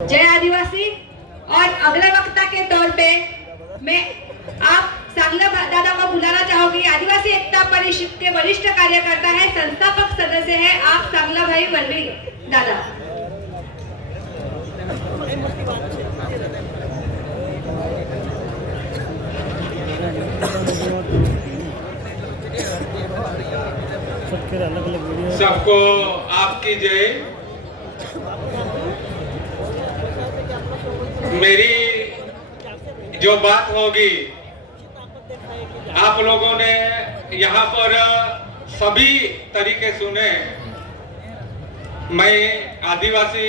जय आदिवासी। और अगले वक्ता के तौर पे मैं आप सांगला दादा को बुलाना चाहूंगी। आदिवासी एकता परिषद के वरिष्ठ कार्यकर्ता है, संस्थापक सदस्य है आप सांगला भाई वर्मी दादा। सबको आपकी जय। मेरी जो बात होगी आप लोगों ने यहाँ पर सभी तरीके सुने। मैं आदिवासी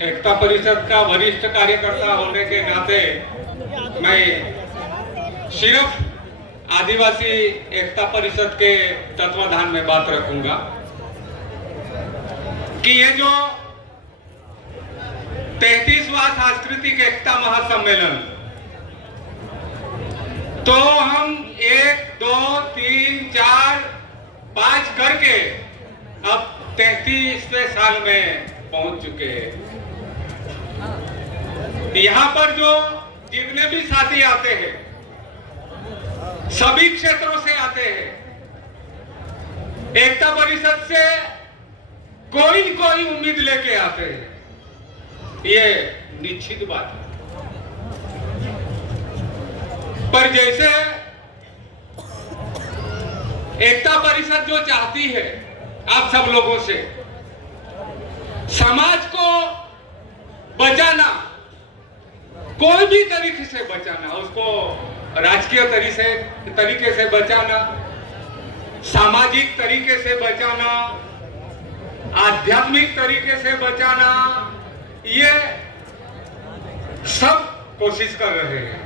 एकता परिषद का वरिष्ठ कार्यकर्ता होने के नाते मैं सिर्फ आदिवासी एकता परिषद के तत्वाधान में बात रखूंगा कि ये जो 33वां सांस्कृतिक एकता महासम्मेलन, तो हम 1, 2, 3, 4, 5 करके अब 33वें साल में पहुंच चुके हैं। यहाँ पर जो जितने भी साथी आते हैं सभी क्षेत्रों से आते हैं। एकता परिषद से कोई न कोई उम्मीद लेके आते हैं, ये निश्चित बात है। पर जैसे एकता परिषद जो चाहती है आप सब लोगों से समाज को बचाना, कोई भी तरीके से बचाना, उसको राजकीय तरीके से बचाना, सामाजिक तरीके से बचाना, आध्यात्मिक तरीके से बचाना, ये सब कोशिश कर रहे हैं।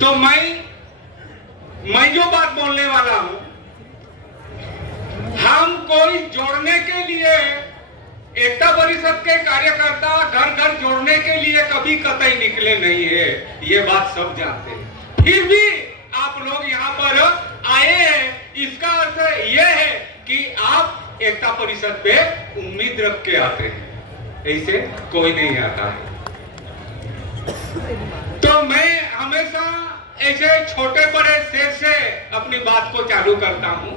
तो मैं जो बात बोलने वाला हूं, हम कोई जोड़ने के लिए एकता परिषद के कार्यकर्ता घर घर जोड़ने के लिए कभी कतई निकले नहीं है, ये बात सब जानते हैं। फिर भी आप लोग यहाँ पर आए हैं, इसका अर्थ ये है कि आप एकता परिषद पे उम्मीद रख के आते हैं, ऐसे कोई नहीं आता है। तो मैं हमेशा ऐसे छोटे बड़े शेर से अपनी बात को चालू करता हूं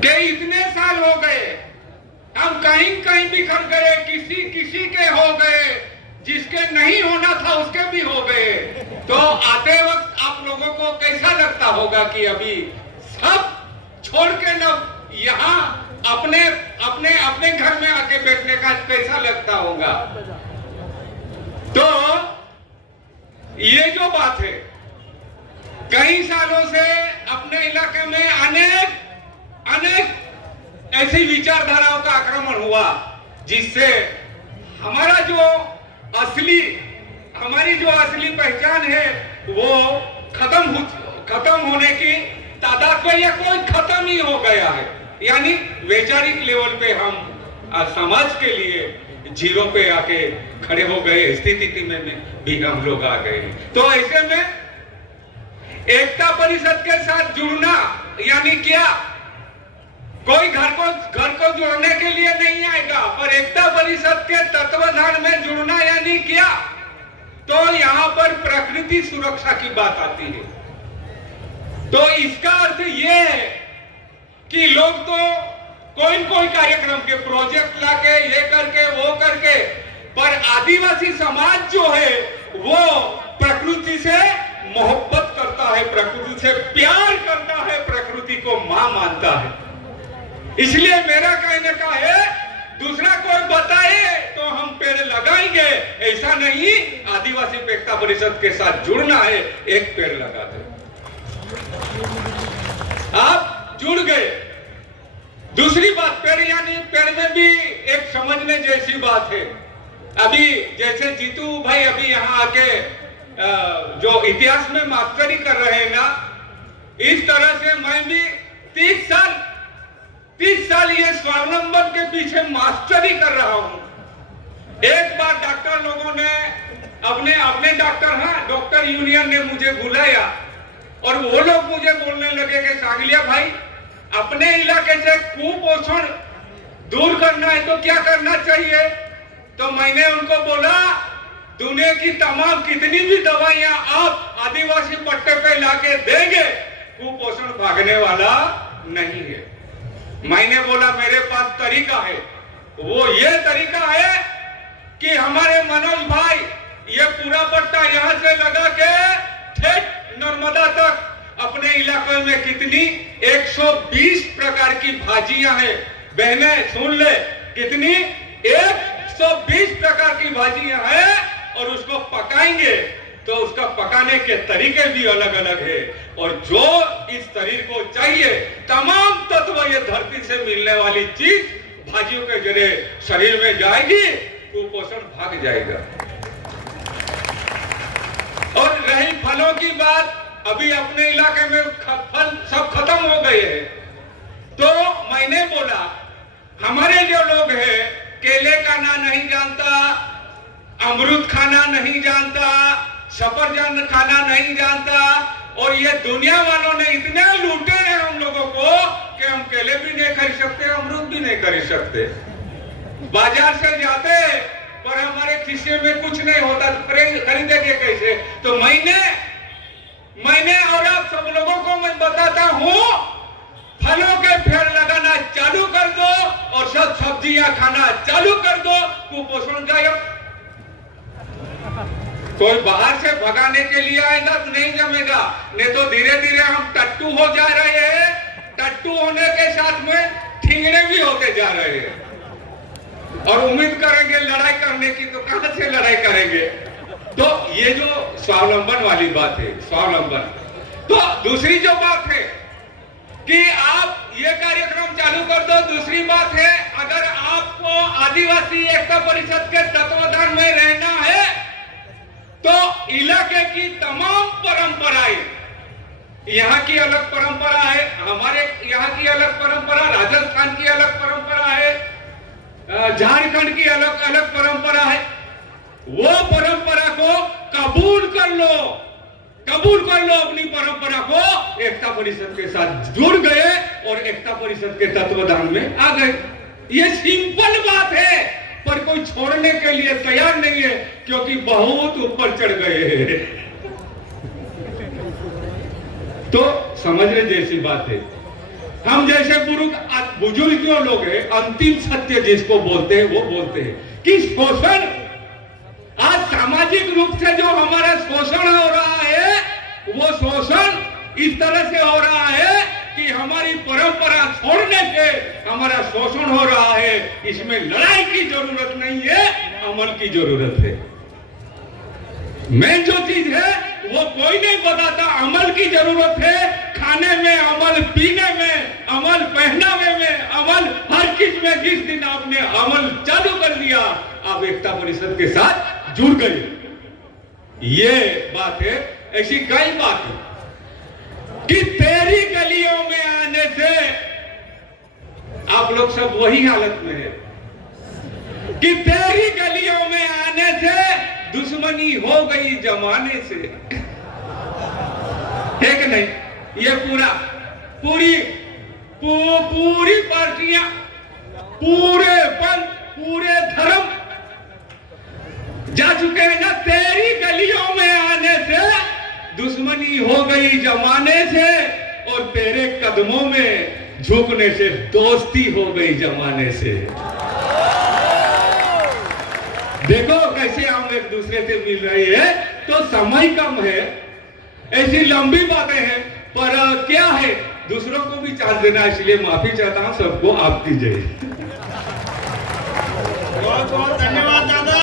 कि इतने साल हो गए, हम कहीं कहीं बिखर गए, किसी के हो गए, जिसके नहीं होना था उसके भी हो गए। तो आते वक्त आप लोगों को कैसा लगता होगा कि अभी सब छोड़ के न यहाँ अपने घर में आके बैठने का कैसा लगता होगा। तो ये जो बात है, कई सालों से अपने इलाके में अनेक ऐसी विचारधाराओं का आक्रमण हुआ, जिससे हमारी जो असली पहचान है वो खत्म होने की तादाद में या कोई खत्म ही हो गया है। यानी वैचारिक लेवल पे हम समाज के लिए जीरो पे आके खड़े हो गए, स्थिति में भी हम लोग आ गए। तो ऐसे में एकता परिषद के साथ जुड़ना यानी क्या? कोई घर को जोड़ने के लिए नहीं आएगा, पर एकता परिषद के तत्वाधान में जुड़ना यानी क्या? तो यहाँ पर प्रकृति सुरक्षा की बात आती है। तो इसका अर्थ ये है कि लोग तो कोई कार्यक्रम के प्रोजेक्ट लाके ये करके वो करके, पर आदिवासी समाज जो है वो प्रकृति से मोहब्बत करता है, प्रकृति से प्यार करता है, प्रकृति को मां मानता है। इसलिए मेरा कहने का है, दूसरा कोई बताए तो हम पेड़ लगाएंगे, ऐसा नहीं। आदिवासी एकता परिषद के साथ जुड़ना है, एक पेड़ लगा दे। आप जुड़ गए। दूसरी बात, पेड़ यानी पेड़ में भी एक समझने जैसी बात है। अभी जैसे जीतू भाई अभी यहाँ आके जो इतिहास में मास्टरी कर रहे हैं ना, इस तरह से मैं भी 30 साल ये स्वावलंबन के पीछे मास्टरी कर रहा हूं। एक बार डॉक्टर लोगों ने अपने डॉक्टर यूनियन ने मुझे बुलाया और वो लोग मुझे बोलने लगे कि सांगलिया भाई, अपने इलाके से कुपोषण दूर करना है तो क्या करना चाहिए? तो मैंने उनको बोला दुनिया की तमाम कितनी भी दवाइयां आप आदिवासी पट्टे पे लाके देंगे, कुपोषण भागने वाला नहीं है। मैंने बोला मेरे पास तरीका है, वो ये तरीका है कि हमारे मनोज भाई ये पूरा पट्टा यहां से लगा के ठेठ नर्मदा तक अपने इलाके में कितनी 120 प्रकार की भाजियां हैं। बहने सुन ले, कितनी 120 प्रकार की भाजियां हैं और उसको पकाएंगे तो उसका पकाने के तरीके भी अलग अलग है। और जो इस शरीर को चाहिए तमाम तत्व ये धरती से मिलने वाली चीज भाजियों के जरिए शरीर में जाएगी, कुपोषण भाग जाएगा। और रही फलों की बात, अभी अपने इलाके में फल सब खत्म हो गए हैं, तो मैंने बोला हमारे जो लोग हैं केले का ना नहीं जानता, अमरूद खाना नहीं जानता, सफरजन खाना नहीं जानता, और ये दुनिया वालों ने इतने लूटे हैं हम लोगों को कि हम केले भी नहीं खरीद सकते, अमरूद भी नहीं खरीद सकते। बाजार से जाते पर हमारे खिस्से में कुछ नहीं होता, तो खरीदेंगे कैसे? तो मैंने और आप सब लोगों को मैं बताता हूं, फलों के पेड़ लगाना चालू कर दो और सब सब्जियां खाना चालू कर दो, कुपोषण गायब। कोई बाहर से भगाने के लिए आएगा तो नहीं जमेगा, नहीं तो धीरे धीरे हम टट्टू हो जा रहे हैं। टट्टू होने के साथ में ठिंगने भी होते जा रहे हैं और उम्मीद करेंगे लड़ाई करने की, तो कहां से लड़ाई करेंगे? तो ये जो स्वावलंबन वाली बात है, स्वावलंबन। तो दूसरी जो बात है कि आप ये कार्यक्रम चालू कर दो। दूसरी बात है, अगर आपको आदिवासी एकता परिषद के तत्वाधान में रहना है तो इलाके की तमाम परंपराएं, यहाँ की अलग परंपरा है, हमारे यहाँ की अलग परंपरा, राजस्थान की अलग परंपरा है, झारखंड की अलग अलग परंपरा है, वो परंपरा को कबूल कर लो अपनी परंपरा को। एकता परिषद के साथ जुड़ गए और एकता परिषद के तत्वाधान में आ गए। ये सिंपल बात है, पर कोई छोड़ने के लिए तैयार नहीं है क्योंकि बहुत ऊपर चढ़ गए हैं। तो समझने जैसी बात है। हम जैसे बुजुर्ग जो लोग हैं, अंतिम सत्य जिसको बोलते हैं वो बोलते हैं कि शोषण, आज सामाजिक रूप से जो हमारा शोषण हो रहा है वो शोषण इस तरह से हो रहा है कि हमारी परंपरा छोड़ने से हमारा शोषण हो रहा है। इसमें लड़ाई की जरूरत नहीं है, अमल की जरूरत है। मेन जो चीज है वो कोई नहीं बताता, अमल की जरूरत है। खाने में अमल, पीने में अमल, पहनावे में अमल, हर चीज में। जिस दिन आपने अमल चालू कर दिया, आप एकता परिषद के साथ जुड़ गए। ये बात है। ऐसी कई बात है कि तेरी गलियों में आने से आप लोग सब वही हालत में है कि तेरी गलियों में आने से दुश्मनी हो गई जमाने से, है कि नहीं? ये पूरी पार्टियां, पूरे पंथ, पूरे धर्म जा चुके हैं ना। तेरी गलियों में आने से दुश्मनी हो गई जमाने से और तेरे कदमों में झुकने से दोस्ती हो गई जमाने से। देखो कैसे हम एक दूसरे से मिल रहे हैं। तो समय कम है, ऐसी लंबी बातें हैं, पर क्या है, दूसरों को भी चांस देना, इसलिए माफी चाहता हूं सबको। आप दीजिए। बहुत बहुत धन्यवाद।